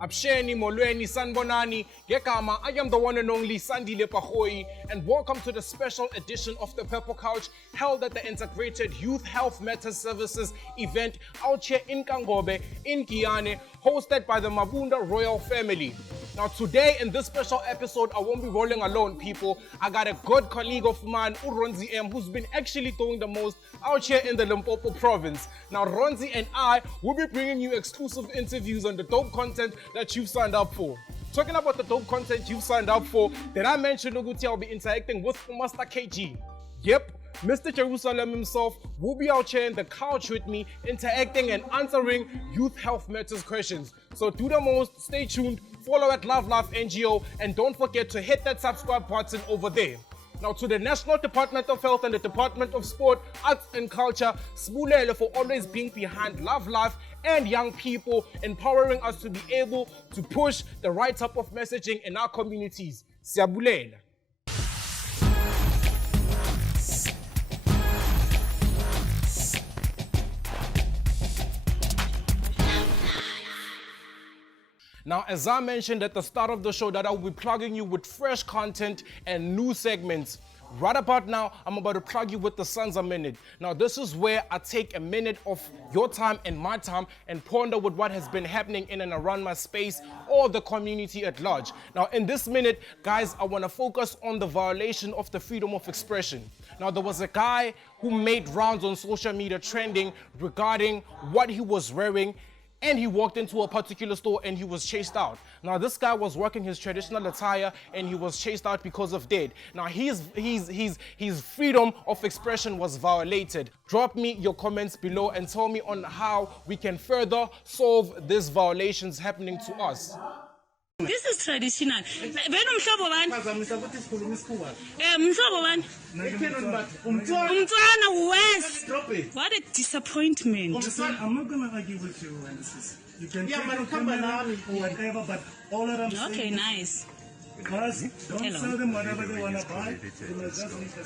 Absheni, Molweni, Sanbonani, Gekama, I am the one and only Sandile Pahoi, and welcome to the special edition of the Purple Couch held at the Integrated Youth Health Matters Services event out here in Ka-Ngove, in Giyani, hosted by the Mabunda royal family. Now today in this special episode, I won't be rolling alone, people. I got a good colleague of mine, Ronzi M, who's been actually doing the most out here in the Limpopo province. Now Ronzi and I will be bringing you exclusive interviews on the dope content that you've signed up for. Talking about the dope content you've signed up for, did I mention Uguti I'll be interacting with Master KG? Yep. Mr. Jerusalem himself will be out here in the couch with me, interacting and answering youth health matters questions. So do the most, stay tuned, follow at Love Life NGO, and don't forget to hit that subscribe button over there. Now to the National Department of Health and the Department of Sport, Arts and Culture, Sibulele for always being behind Love Life and young people, empowering us to be able to push the right type of messaging in our communities. Siyabulela. Now, as I mentioned at the start of the show, that I will be plugging you with fresh content and new segments. Right about now, I'm about to plug you with the Sansa Minute. Now, this is where I take a minute of your time and my time and ponder with what has been happening in and around my space or the community at large. Now, in this minute, guys, I want to focus on the violation of the freedom of expression. Now, there was a guy who made rounds on social media trending regarding what he was wearing, and he walked into a particular store and he was chased out. Now this guy was rocking his traditional attire and he was chased out because of that. Now his freedom of expression was violated. Drop me your comments below and tell me on how we can further solve these violations happening to us. This is traditional. Mhlobo bani? Umntwana West. What a disappointment. I'm not going to argue with you, you can take your camera or whatever, but all that I'm saying. Okay, nice. Because don't sell them whatever they want to buy. They will just need to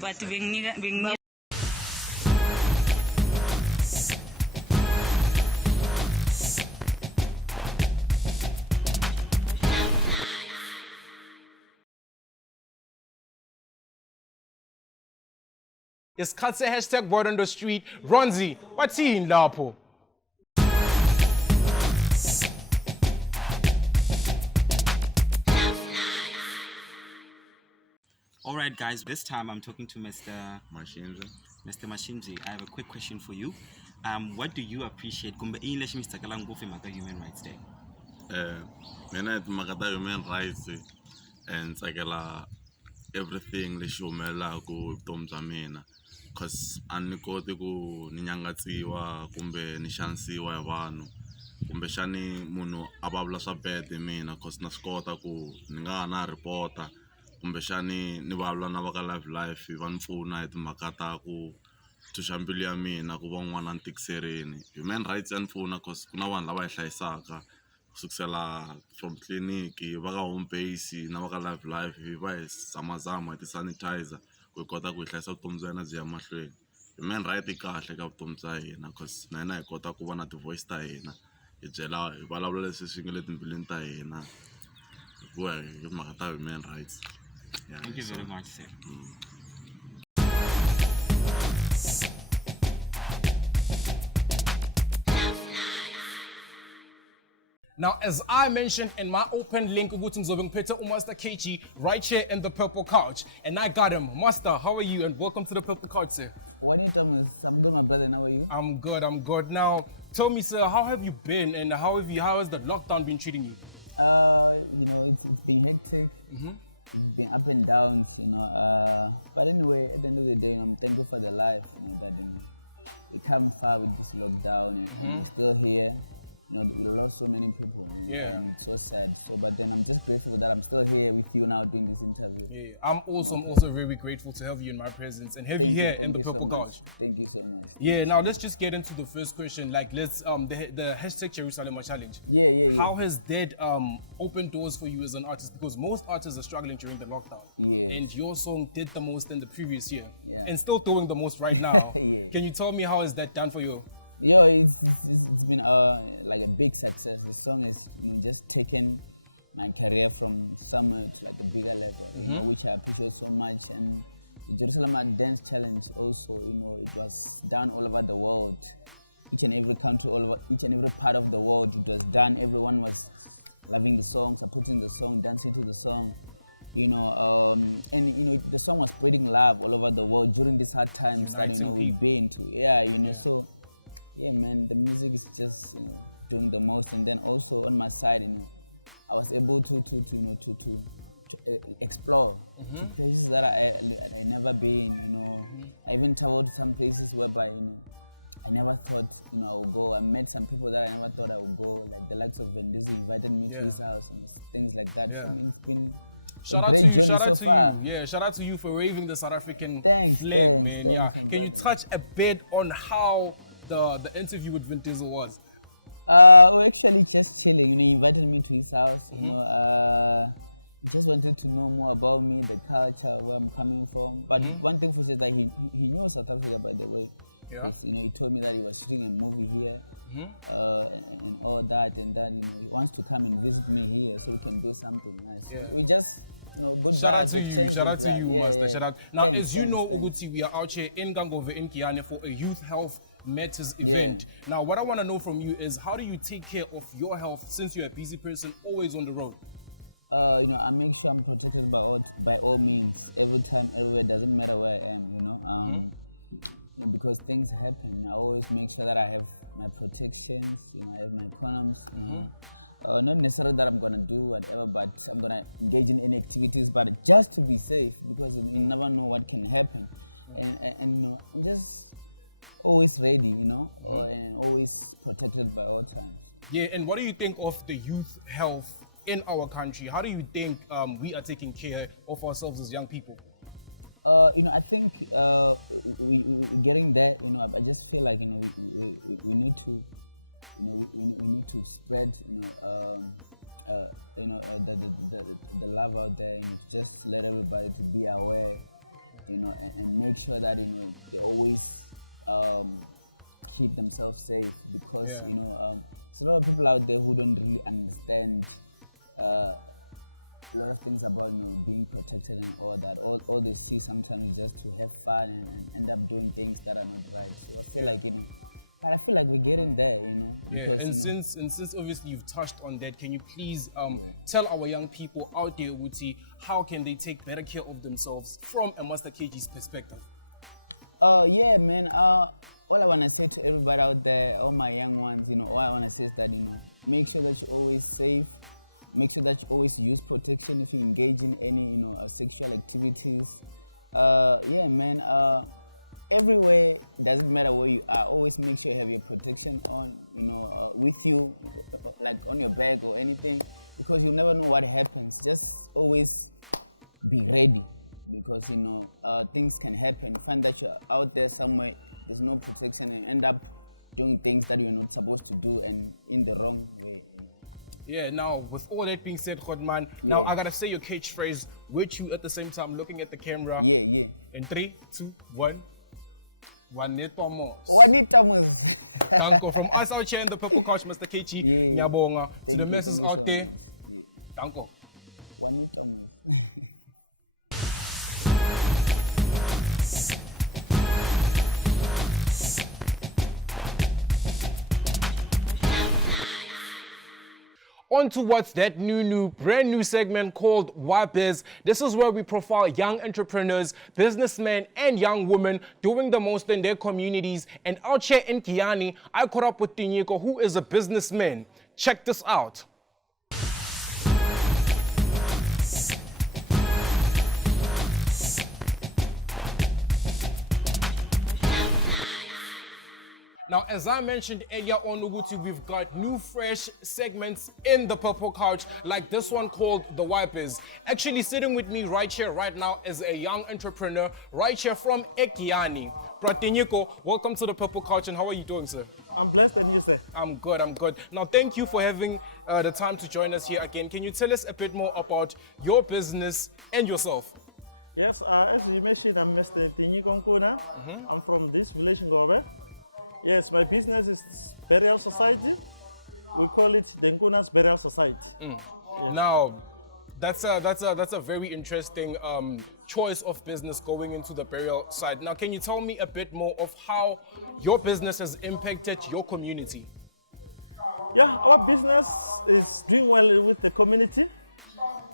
But being It's Katse hashtag word on the street. Ronzi, what's he in Lapo? All right, guys, this time I'm talking to Mr. Mashinji. I have a quick question for you. What do you appreciate? Kumbe English Mr. Ka-Ngove maka Human Rights Day. Mina makata human rights and tsakela everything lexi ku vutomi bya mina, cause a ni koti ku ni nyangatsiwa kumbe ni xanisiwa hi vanhu kumbe xani munhu a vulavula swa bad hi mina, cause na swi kota ku ni nga na reporta kumbe xani ni vulavula na va ka life va ni pfuna hi timhaka ta ku thuxa mbilu ya mina ku va n'wana ni tikiserini. Human rights ya ni pfuna cause ku na vanhu lava hi hlayisaka kusukela from clinic va ka home base na va ka life va hi zamazama hi ti-sanitizer ku hi kota ku hi hlayisa vutomi bya hina byi ya mahlweni. Human right i kahle ka vutomi bya hina cause na hina hi kota ku va na ti-voice ta hina hi byela hi vulavula leswi swi nga le timbilwini ta hina hikuva hi mhaka ta human rights. Thank you very much, sir. Now, as I mentioned in my open link, Master KG right here in the Purple Couch, and I got him. Master, how are you? And welcome to the Purple Couch, sir. I'm good, my brother. How are you? I'm good. Now, tell me, sir, how have you been, and how has the lockdown been treating you? It's been hectic. It's been up and downs, but anyway, at the end of the day, I'm thankful for the life, that we come far with this lockdown, and we're still here. We lost so many people, and it's so sad. But then I'm just grateful that I'm still here with you now doing this interview. Yeah, I'm also very grateful to have you in my presence and have you here in the Purple Couch. Thank you so much. Now let's just get into the first question. Let's the hashtag Jerusalem challenge. Yeah. How has that opened doors for you as an artist? Because most artists are struggling during the lockdown. Yes. And your song did the most in the previous year. Yeah. And still doing the most right now. Yeah. Can you tell me how has that done for you? Yo, it's been like a big success. The song has just taken my career from somewhere to like a bigger level, which I appreciate so much. And the Jerusalem Dance Challenge also, it was done all over the world, each and every country, all over each and every part of the world. It was done. Everyone was loving the song, supporting the song, dancing to the song. And the song was spreading love all over the world during these hard times that we've been to. Yeah, so yeah, man, the music is just doing the most. And then also on my side, I was able to explore to places that I never been. I even traveled to some places whereby I never thought I would go. I met some people that I never thought I would go, like the likes of Vin Diesel invited me to his house and things like that. So I mean, it's been a great journey so far. Yeah, shout out to you for raving the South African thanks, flame, thanks, man. thanks, Can you touch a bit on how the interview with Vin Diesel was? We're actually just chilling. He invited me to his house. He just wanted to know more about me, the culture, where I'm coming from. But one thing for sure is that he knew South Africa, by the way. Because he told me that he was shooting a movie here, and all that, and that he wants to come and visit me here so we can do something nice. So we just good vibes exchange. Shout out to you, Master. Shout out. Now, Thanks, as you know, thanks. Uguti, we are out here in Ka-Ngove in Giyani for a youth health matters event. Now, what I want to know from you is how do you take care of your health since you're a busy person, always on the road? I make sure I'm protected by all means, every time, everywhere. Doesn't matter where I am. Because things happen. I always make sure that I have my protections. I have my condoms. Not necessarily that I'm gonna do whatever, but I'm gonna engage in any activities, but just to be safe, because you never know what can happen. And I'm just always ready, and always protected by all times. Yeah, and what do you think of the youth health in our country? How do you think we are taking care of ourselves as young people? I think we're getting there. I just feel like we need to, we need to spread the love out there. To just let everybody to be aware, and make sure that they always keep themselves safe, because there's a lot of people out there who don't really understand a lot of things about being protected and all that. All they see sometimes is just to have fun and end up doing things that are not right. So I feel like but I feel like we're getting there, because since obviously you've touched on that, can you please tell our young people out there, Uti, how can they take better care of themselves from a Master KG's perspective? Yeah, man. All I wanna say to everybody out there, all my young ones, all I wanna say is that make sure that you're always safe. Make sure that you always use protection if you engage in any, sexual activities. Yeah, man. Everywhere, doesn't matter where you are. Always make sure you have your protection on, with you, like on your bag or anything, because you'll never know what happens. Just always be ready, because things can happen. You find that you're out there somewhere, there's no protection, and end up doing things that you're not supposed to do and in the wrong way. Yeah, now, with all that being said, Godman, now I gotta say your catchphrase with you at the same time, looking at the camera. Yeah. In 3, 2, 1. Wanitamos. Wanitamos. Danko. From us out here in the Purple Couch, Mr. KG, Nyabonga. To the masses out there, Danko. Wanitamos. On to what's that brand new segment called Why Biz. This is where we profile young entrepreneurs, businessmen, and young women doing the most in their communities. And out here in Giyani, I caught up with Tinyiko, who is a businessman. Check this out. Now, as I mentioned earlier on, Uguti, we've got new fresh segments in the Purple Couch, like this one called The Wipers. Actually, sitting with me right here, right now, is a young entrepreneur right here from Giyani. Pratinyiko, welcome to the Purple Couch, and how are you doing, sir? I'm blessed, and you, sir? I'm good. Now, thank you for having the time to join us here again. Can you tell us a bit more about your business and yourself? Yes, as you mentioned, I'm Mr. Tinyiko Nkuna. I'm from this village in Ka-Ngove. Yes, my business is Burial Society. We call it the Nkuna's Burial Society. Yes. Now, that's a very interesting choice of business going into the burial side. Now, can you tell me a bit more of how your business has impacted your community? Yeah, our business is doing well with the community.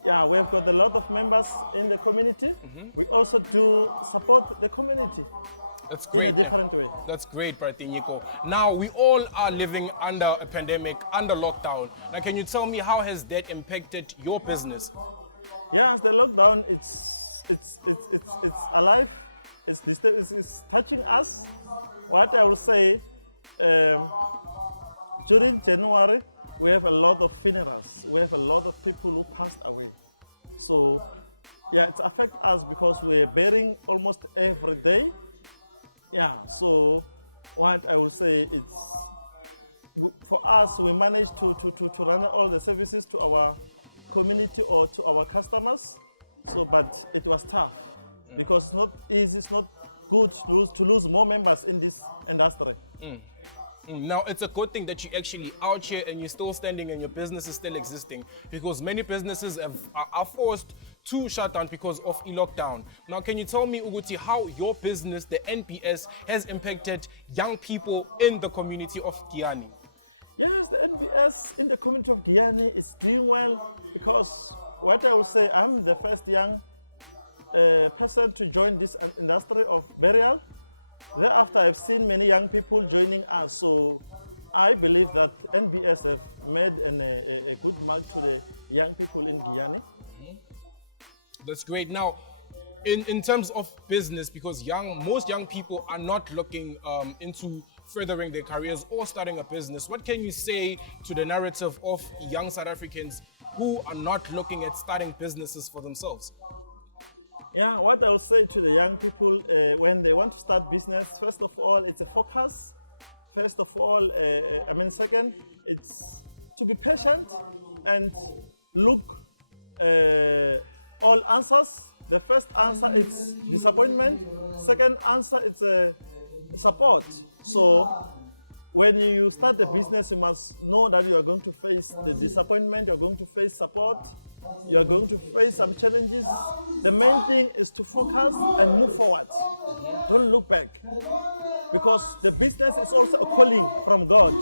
Yeah, we have got a lot of members in the community. We also do support the community That's great, in a different way. That's great, Pratinyiko. Now, we all are living under a pandemic, under lockdown. Now, can you tell me how has that impacted your business? Yeah, as the lockdown, it's alive. It's touching us. What I will say, during January, we have a lot of funerals. We have a lot of people who passed away. So, yeah, it affects us because we're burying almost every day. Yeah, so what I will say is, for us, we managed to run all the services to our community or to our customers. So, but it was tough because it's not easy, it's not good to lose more members in this industry. Now, it's a good thing that you're actually out here and you're still standing and your business is still existing, because many businesses are forced to shut down because of lockdown. Now, can you tell me, Uguti, how your business, the NBS, has impacted young people in the community of Giyani? Yes, the NBS in the community of Giyani is doing well because what I will say, I'm the first young person to join this industry of burial. Thereafter, I've seen many young people joining us, so I believe that NBS have made a good mark to the young people in Giyani. That's great. Now, in terms of business, because most young people are not looking into furthering their careers or starting a business, what can you say to the narrative of young South Africans who are not looking at starting businesses for themselves? Yeah, what I will say to the young people when they want to start business, first of all, it's a focus. First of all, second, it's to be patient and look all answers. The first answer is disappointment. Second answer is support. So when you start a business, you must know that you are going to face the disappointment, you are going to face support, you are going to face some challenges. The main thing is to focus and move forward. Don't look back. Because the business is also a calling from God.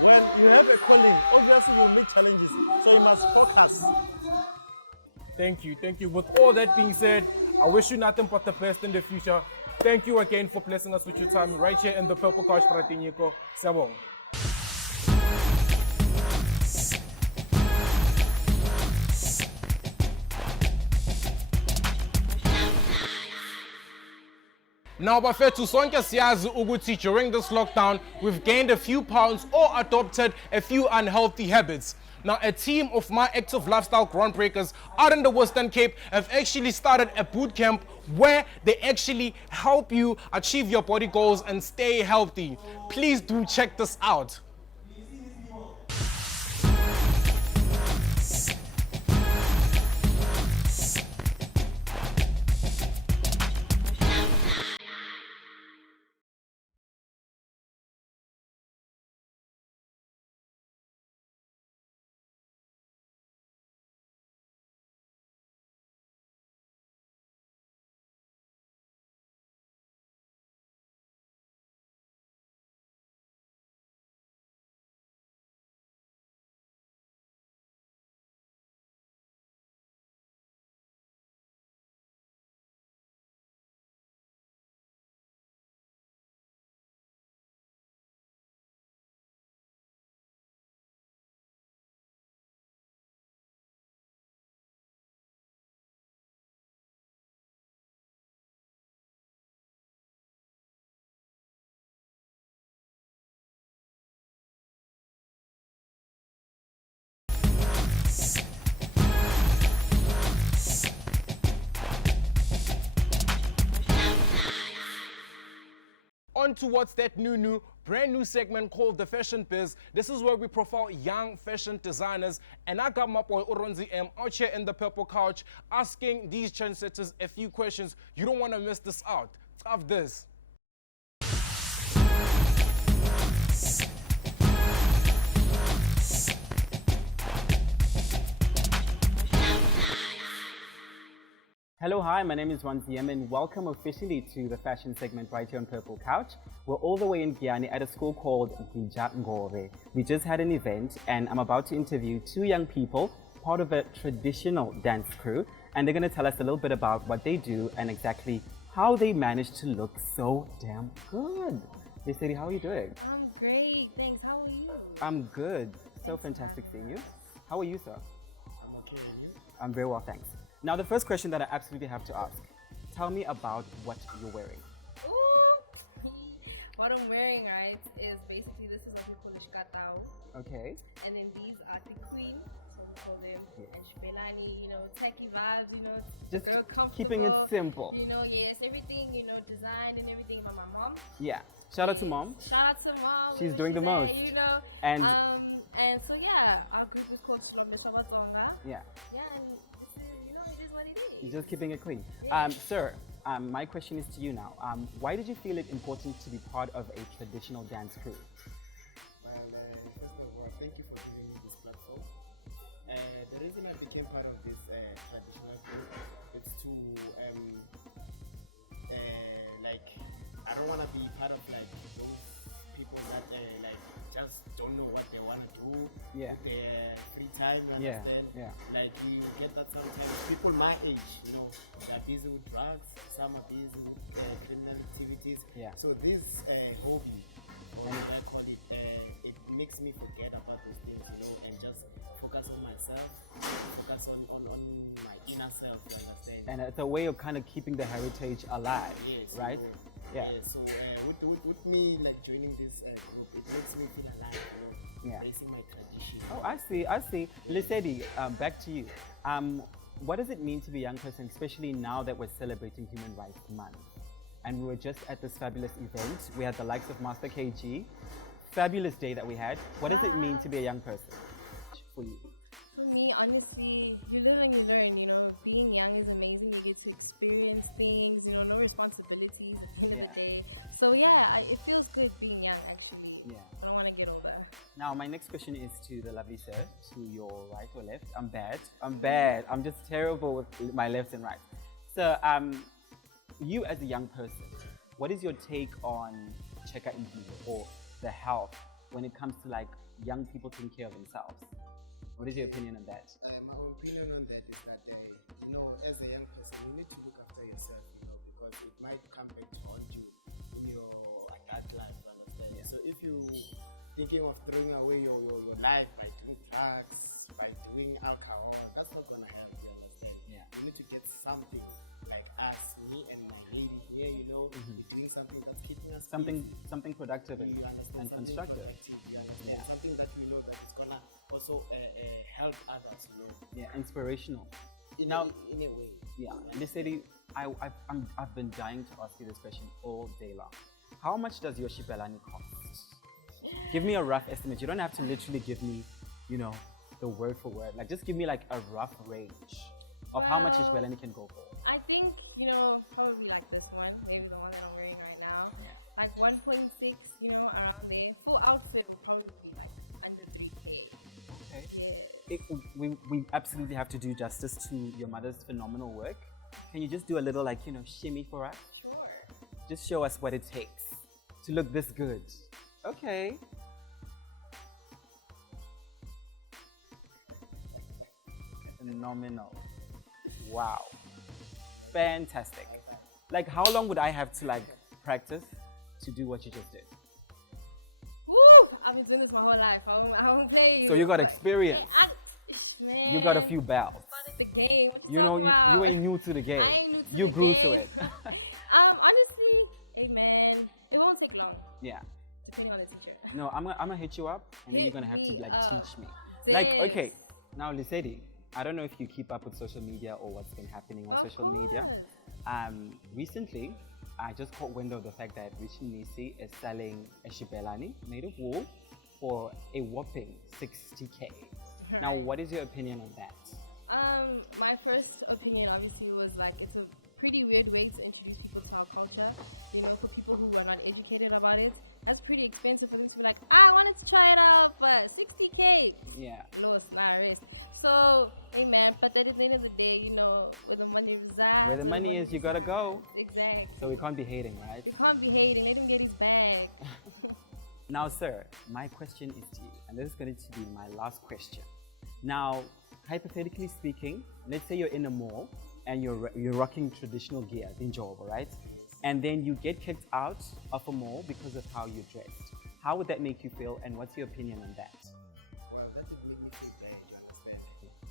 When you have a calling, obviously you'll meet challenges. So you must focus. Thank you. With all that being said, I wish you nothing but the best in the future. Thank you again for blessing us with your time right here in the Purple Couch, Pratinyiko. Sabo. Now, bafethu sonke siyazi ukuthi during this lockdown, we've gained a few pounds or adopted a few unhealthy habits. Now, a team of my active lifestyle groundbreakers out in the Western Cape have actually started a boot camp where they actually help you achieve your body goals and stay healthy. Please do check this out. On towards that brand new segment called The Fashion Biz. This is where we profile young fashion designers, and I got my boy Uronzi M out here in the Purple Couch asking these trendsetters a few questions. You don't want to miss this out. Have this. Hello, hi, my name is Wanziem and welcome officially to the fashion segment right here on Purple Couch. We're all the way in Giyani at a school called Ka-Ngove. We just had an event and I'm about to interview two young people, part of a traditional dance crew, and they're going to tell us a little bit about what they do and exactly how they managed to look so damn good. Lisseri, how are you doing? I'm great, thanks. How are you? I'm good. So Thanks for fantastic having seeing you. us. How are you, sir? I'm okay, and you? I'm very well, thanks. Now, the first question that I absolutely have to ask, tell me about what you're wearing. Ooh! What I'm wearing, right, is basically this is what we call a shkatao. Okay. And then these are the queen, so we call them, and Yoshibalani, you know, techie vibes, you know, to keep the Just girl comfortable. keeping it simple. You know, yes, everything, you know, designed and everything by my mom. Yeah. Shout out to Yes. mom. Shout out to mom. She's wherever doing the at, most. you know. And so yeah, our group is called Shalom Shabatonga. Yeah. Yeah, and this is, you know, it is what it is. Just keeping it clean. Yeah. Sir, my question is to you now. Why did you feel it important to be part of a traditional dance crew? Well, first of all, thank you for giving me this platform. The reason I became part of this traditional group is to, like, I don't want to be part of like those people that like just don't know what they want to do with their free time, you understand? Yeah. Like you get that sometimes people my age, you know, they're busy with drugs, some are busy with criminal activities. Yeah. So this hobby, or should I call it, it makes me forget about those things, you know, and just focus on myself and focus on my inner self, you understand? And it's a way of kind of keeping the heritage alive. Yes, right? you know. Yeah. Yeah. So with me like joining this group, it makes me feel alive, you know, embracing my tradition. Oh, I see. Yeah. Lisseri, back to you. What does it mean to be a young person, especially now that we're celebrating Human Rights Month? And we were just at this fabulous event. We had the likes of Master KG. Fabulous day that we had. What does it mean to be a young person for you? For me, honestly, you live and you learn, you know. Being young is amazing. You get to experience things, you know, no responsibilities at the end of the day. So yeah, it feels good being young, actually. Yeah. I don't want to get older. Now, my next question is to the lovely sir, to your right or left. I'm bad. I'm just terrible with my left and right. So, you as a young person, what is your take on Cheka Impilo or the health when it comes to like young people taking care of themselves? What is your opinion on that? My own opinion on that is that, you know, as a young person, you need to look after yourself, you know, because it might come back to haunt you in your adult life, you understand? Yeah. So if you thinking of throwing away your life by doing drugs, by doing alcohol, that's not going to help, you understand? Yeah. You need to get something like us, me and my lady here, you know, we're doing something that's keeping us busy. Something productive. You understand? Something productive, you understand? Something that we know that is going to also help others, you know. Yeah, inspirational. In a way. Yeah, Lisseri, I've been dying to ask you this question all day long. How much does Yoshibalani cost? Give me a rough estimate. You don't have to literally give me, you know, the word for word. Like, just give me like a rough range of how much Yoshibalani can go for. I think, you know, probably like this one, maybe the one that I'm wearing right now, like 1.6, you know, around there. Full outfit will probably be like under 3K. Okay. Yes. We absolutely have to do justice to your mother's phenomenal work. Can you just do a little like, you know, shimmy for us? Sure. Just show us what it takes to look this good. Okay. Phenomenal. Wow. Fantastic. Like, how long would I have to like practice to do what you just did? Woo! I've been doing this my whole life. I won't play you. So you got experience. Man. You got a few bells. The game. What you talking about? You ain't new to the game. I ain't new to the grew game. To it. Honestly, hey man, it won't take long. Yeah. Depending on the teacher. No, I'm gonna hit you up. And Hit you're gonna me have to up. teach me. Dibs. Okay. Now, Lisseri, I don't know if you keep up with social media or what's been happening on Of social media. course. Recently, I just caught wind of the fact that Richie Nisi is selling a Yoshibalani made of wool for a whopping 60K. Now, Right. what is your opinion on that? My first opinion obviously was like it's a pretty weird way to introduce people to our culture. You know, for people who are not educated about it, that's pretty expensive for them to be like, I wanted to try it out, but 60K. Yeah. Lost, not rest. So, hey man, but at the end of the day, you know, where the money resides, Where the money is, you gotta go. Exactly. So we can't be hating, right? We can't be hating. Let him get his bag. Now, sir, my question is to you, and this is going to be my last question. Now, hypothetically speaking, let's say you're in a mall and you're rocking traditional gear in Joburg, right? Yes. And then you get kicked out of a mall because of how you're dressed. How would that make you feel, and what's your opinion on that? Well, that would make me feel bad, you understand?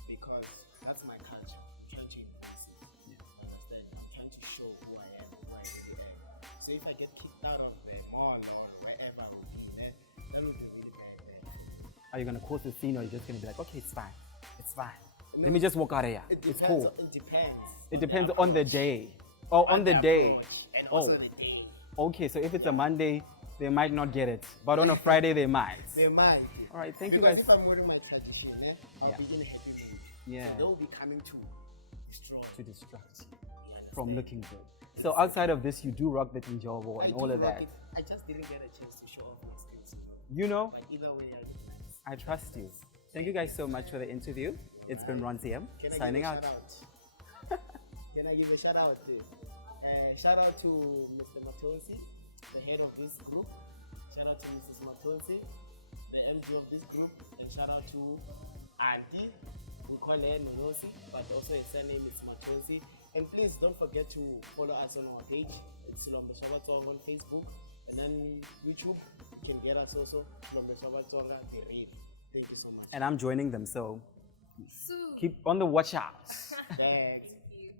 Because that's my culture. I'm trying to embrace it. You understand? I'm trying to show who I am, who I really am. So if I get kicked out of the mall or wherever I would be, that would be really bad for me. Are you going to cause a scene, or are you just going to be like, okay, it's fine. It's fine. No, Let me just walk out of here. It depends. Cool. It depends. It depends on the day. Oh, on the day. Approach and also the day. Okay, so if it's a Monday, they might not get it. But on a Friday, they might. They might. All right, thank you. Because if I'm wearing my tradition, I'll be in a happy mood. Yeah. So they will be coming to destroy. To distract you. You understand? From looking good. Exactly. So outside of this, you do rock the Tinjobo. I do rock it. I just didn't get a chance to show off my skills, You know? But either way, I look nice. I trust you. Thank you guys so much for the interview. It's been Ron ZM. Can I give a shout out? Can I give a shout out? Shout out to Mr. Matonsi, the head of this group. Shout out to Mrs. Matonsi, the MD of this group. And shout out to Auntie. We call her Nonosi, but also her surname is Matonsi. And please don't forget to follow us on our page. It's Silombe Swabatonga on Facebook. And then YouTube, you can get us also, Silombe Swabatonga, The Real. Thank you so much. And I'm joining them, so keep on the watch out. Thanks. Thank you.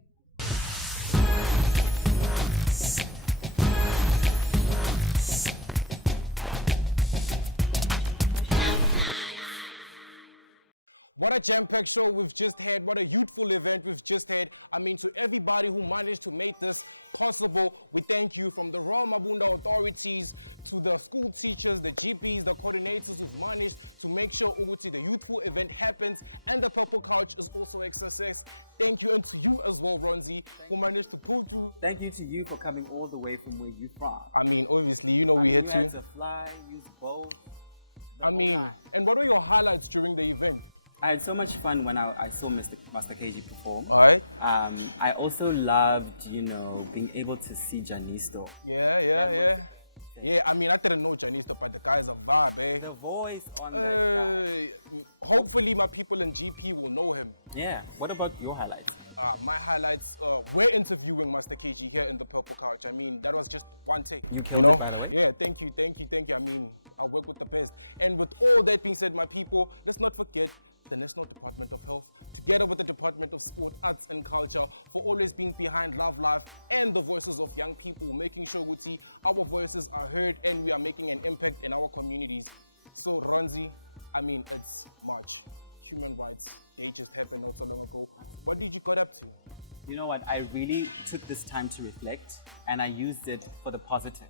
What a jam-packed show we've just had. What a youthful event we've just had. I mean, to everybody who managed to make this possible, we thank you, from the Royal Mabunda authorities to the school teachers, the GPs, the coordinators who've managed to make sure Uguti, the youthful event happens and the Purple Couch is also a success. Thank you, and to you as well, Ronzi, who managed to pull through. Thank you to you for coming all the way from where you're from. I mean, obviously, you know, we had to. You had to fly, use both. I mean, and what were your highlights during the event? I had so much fun when I saw Master KG perform. All right. I also loved, you know, being able to see Janisto. Yeah, I mean, I didn't know Janisto, but the guy's a vibe, eh? The voice on that guy. Hopefully my people in GP will know him. Yeah. What about your highlights? My highlights, we're interviewing Master KG here in the Purple Couch. I mean, that was just one take. You killed it, by the way. Yeah, thank you. I mean, I work with the best. And with all that being said, my people, let's not forget the National Department of Health, together with the Department of Sport, Arts and Culture, for always being behind Love Life and the voices of young people, making sure Guti, our voices are heard and we are making an impact in our communities. So Ronzi, I mean, it's March. Human Rights Day just happened not so long ago. What did you got up to? You know what, I really took this time to reflect, and I used it for the positive.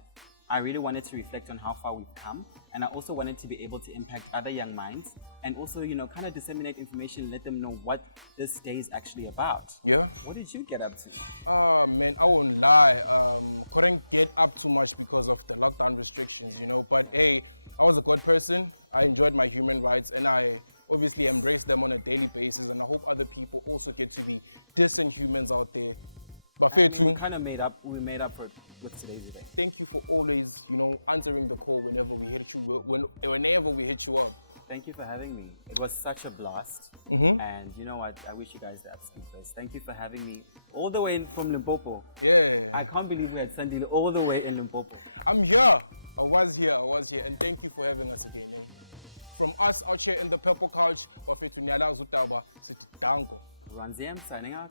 I really wanted to reflect on how far we've come, and I also wanted to be able to impact other young minds, and also, you know, kind of disseminate information, let them know what this day is actually about. Yeah. What did you get up to? Man, I won't lie. Couldn't get up too much because of the lockdown restrictions, you know. But hey, I was a good person. I enjoyed my human rights, and I obviously embrace them on a daily basis. And I hope other people also get to be decent humans out there. But fair too. We made up for it with today's event. Thank you for always, you know, answering the call whenever we hit you. Whenever we hit you up. Thank you for having me. It was such a blast. And you know what? I wish you guys the absolute best. Thank you for having me all the way from Limpopo. Yeah. I can't believe we had Sandile all the way in Limpopo. I'm here. I was here. And thank you for having us again. Eh? From us out here in the Purple Couch, Wafetu Nyala Zutaba, Siti Dango. Ron ZM signing out.